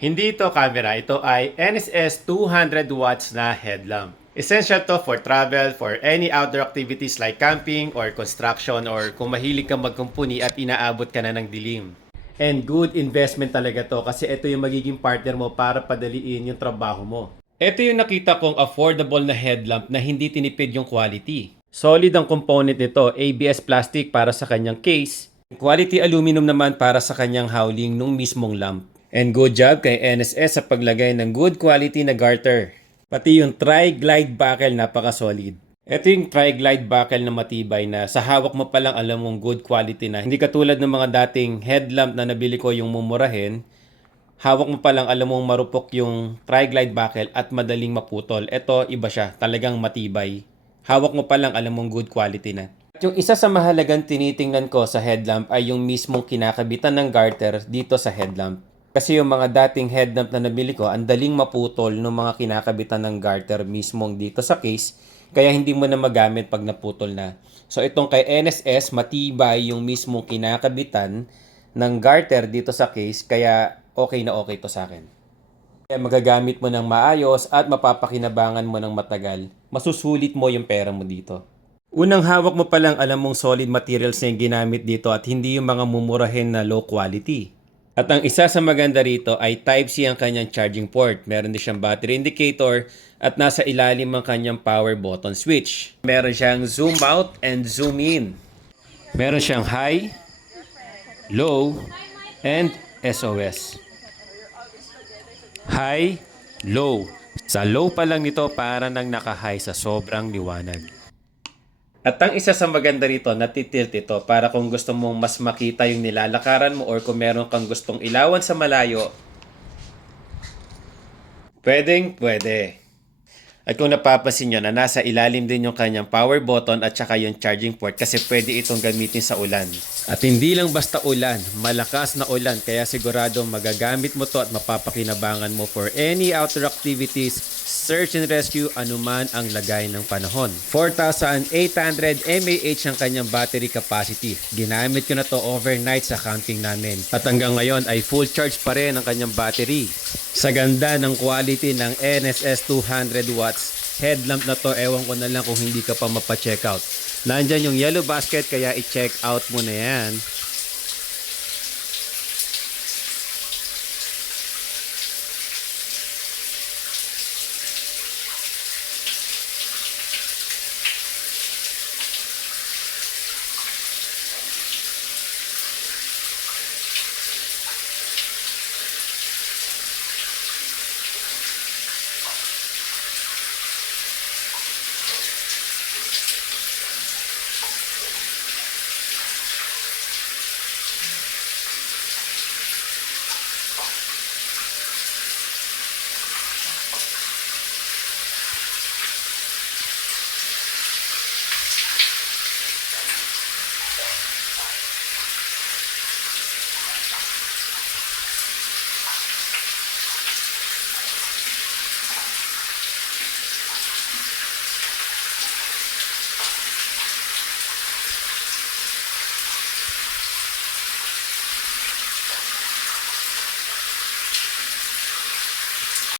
Hindi ito camera, ito ay NSS 200 watts na headlamp. Essential to for travel, for any outdoor activities like camping or construction or kung mahilig kang magkumpuni at inaabot ka na ng dilim. And good investment talaga to kasi ito yung magiging partner mo para padaliin yung trabaho mo. Ito yung nakita kong affordable na headlamp na hindi tinipid yung quality. Solid ang component nito, ABS plastic para sa kanyang case, quality aluminum naman para sa kanyang howling nung mismong lamp. And good job kay NSS sa paglagay ng good quality na garter. Pati yung Tri-Glide buckle napaka-solid. Ito yung Tri-Glide buckle na matibay na sa hawak mo palang alam mong good quality na. Hindi katulad ng mga dating headlamp na nabili ko yung mumurahin. Hawak mo palang alam mong marupok yung Tri-Glide buckle at madaling maputol. Ito iba siya, talagang matibay. Hawak mo palang alam mong good quality na. Yung isa sa mahalagang tinitingnan ko sa headlamp ay yung mismong kinakabitan ng garter dito sa headlamp. Kasi yung mga dating headlamp na nabili ko, ang daling maputol ng mga kinakabitan ng garter mismong dito sa case, kaya hindi mo na magamit pag naputol na. So itong kay NSS, matibay yung mismong kinakabitan ng garter dito sa case, kaya okay na okay to sa akin. Kaya magagamit mo ng maayos at mapapakinabangan mo ng matagal. Masusulit mo yung pera mo dito. Unang hawak mo palang alam mong solid materials na yung ginamit dito at hindi yung mga mumurahin na low quality. At ang isa sa maganda rito ay Type-C ang kanyang charging port. Meron din siyang battery indicator at nasa ilalim ang kanyang power button switch. Meron siyang zoom out and zoom in. Meron siyang high, low, and SOS. High, low. Sa low pa lang nito para nang naka-high sa sobrang liwanag. At ang isa sa maganda rito, natitilt ito para kung gusto mong mas makita yung nilalakaran mo or kung meron kang gustong ilawan sa malayo, pwede. At kung napapansin nyo na nasa ilalim din yung kanyang power button at saka yung charging port kasi pwede itong gamitin sa ulan. At hindi lang basta ulan, malakas na ulan kaya sigurado magagamit mo to at mapapakinabangan mo for any outdoor activities, search and rescue, anuman ang lagay ng panahon. 4,800 mAh ang kanyang battery capacity. Ginamit ko na to overnight sa camping namin. At hanggang ngayon ay full charge pa rin ang kanyang battery. Sa ganda ng quality ng NSS 200 watts headlamp na to, ewan ko na lang kung hindi ka pa mapa-check out. Nandyan yung yellow basket kaya i-check out mo na yan.